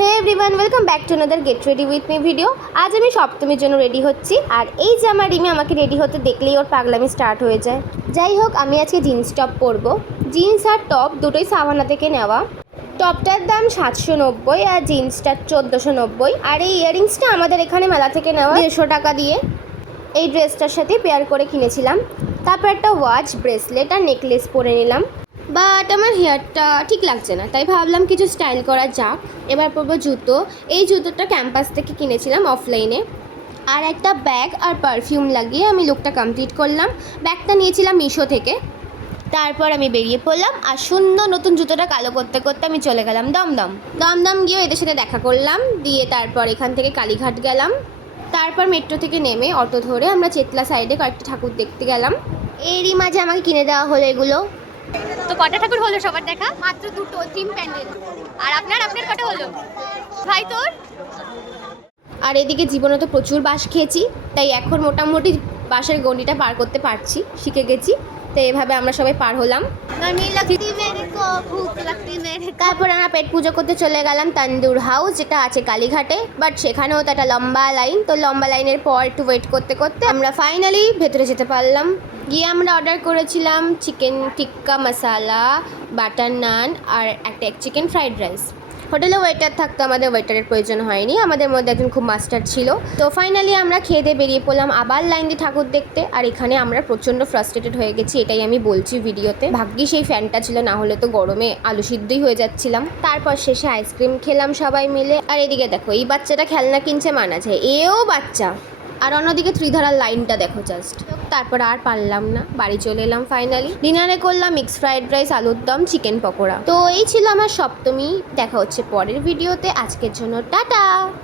Hey everyone, welcome back to another get ready with me video. আজ আমি সপ্তমীর জন্য রেডি হচ্ছি, আর এই যে আমার রিমি আমাকে রেডি হতে দেখলেই ওর পাগলামি স্টার্ট হয়ে যায়। যাই হোক, আমি আজকে জিন্স টপ পরবো। জিন্স আর টপ দুটোই সাভানা থেকে নেওয়া। টপটার দাম 790 আর জিন্সটার 1490। আর এই ইয়াররিংসটা আমাদের এখানে মেলা থেকে নেওয়া 150 টাকা দিয়ে। এই ড্রেসটার সাথে পেয়ার করে কিনেছিলাম। তারপর একটা ওয়াচ, ব্রেসলেট আর নেকলেস পরে নিলাম। বাট আমার হেয়ারটা ঠিক লাগছে না, তাই ভাবলাম কিছু স্টাইল করা যাক। এবার পরবো জুতো। এই জুতোটা ক্যাম্পাস থেকে কিনেছিলাম অফলাইনে। আর একটা ব্যাগ আর পারফিউম লাগিয়ে আমি লুকটা কমপ্লিট করলাম। ব্যাগটা নিয়েছিলাম মিশো থেকে। তারপর আমি বেরিয়ে পড়লাম, আর সুন্দর নতুন জুতোটা কালো করতে করতে আমি চলে গেলাম দমদম গিয়ে এদের সাথে দেখা করলাম। দিয়ে তারপর এখান থেকে কালীঘাট গেলাম। তারপর মেট্রো থেকে নেমে অটো ধরে আমরা চেতলা সাইডে কয়েকটা ঠাকুর দেখতে গেলাম। এরই মাঝে আমাকে কিনে দেওয়া হলো এগুলো। তো কটা ঠাকুর হলো সবার দেখা? মাত্র দুটো, থিম প্যান্ডেল। আর আপনার কটা হলো ভাই তোর? আর এদিকে জীবনে তো প্রচুর বাঁশ খেয়েছি, তাই এখন মোটামুটি বাঁশের গণ্ডিটা পার করতে পারছি, শিখে গেছি। তো এভাবে আমরা সবাই পার হলাম। তারপর আমরা পেট পুজো করতে চলে গেলাম তন্দুর হাউস, যেটা আছে কালীঘাটে। বাট সেখানেও তো একটা লম্বা লাইন, তো লম্বা লাইনের পর একটু ওয়েট করতে করতে আমরা ফাইনালি ভেতরে যেতে পারলাম। গিয়ে আমরা অর্ডার করেছিলাম চিকেন টিক্কা মশালা, বাটার নান আর একটা চিকেন ফ্রাইড রাইস। হোটেলে ওয়েটার থাকতো, আমাদের ওয়েটারের প্রয়োজন হয়নি, আমাদের মধ্যে একজন খুব মাস্টার ছিল। তো ফাইনালি আমরা খেয়ে দিয়ে বেরিয়ে পড়লাম আবার লাইন দিয়ে ঠাকুর দেখতে। আর এখানে আমরা প্রচণ্ড ফ্রাস্ট্রেটেড হয়ে গেছি, এটাই আমি বলছি ভিডিওতে। ভাগ্যি সেই ফ্যানটা ছিল, না হলে তো গরমে আলু সিদ্ধই হয়ে যাচ্ছিলাম। তারপর শেষে আইসক্রিম খেলাম সবাই মিলে। আর এদিকে দেখো, এই বাচ্চাটা খেলনা কিনছে, মানা যায়, এও বাচ্চা। আর অন্যদিকে ত্রিধারার লাইনটা দেখো জাস্ট। তারপর আর পারলাম না, বাড়ি চলে এলাম ফাইনালি। ডিনারে করলাম মিক্স ফ্রাইড রাইস, আলুর দম, চিকেন পকোড়া। তো এই ছিল আমার সপ্তমী। দেখা হচ্ছে পরের ভিডিওতে। আজকের জন্য টাটা।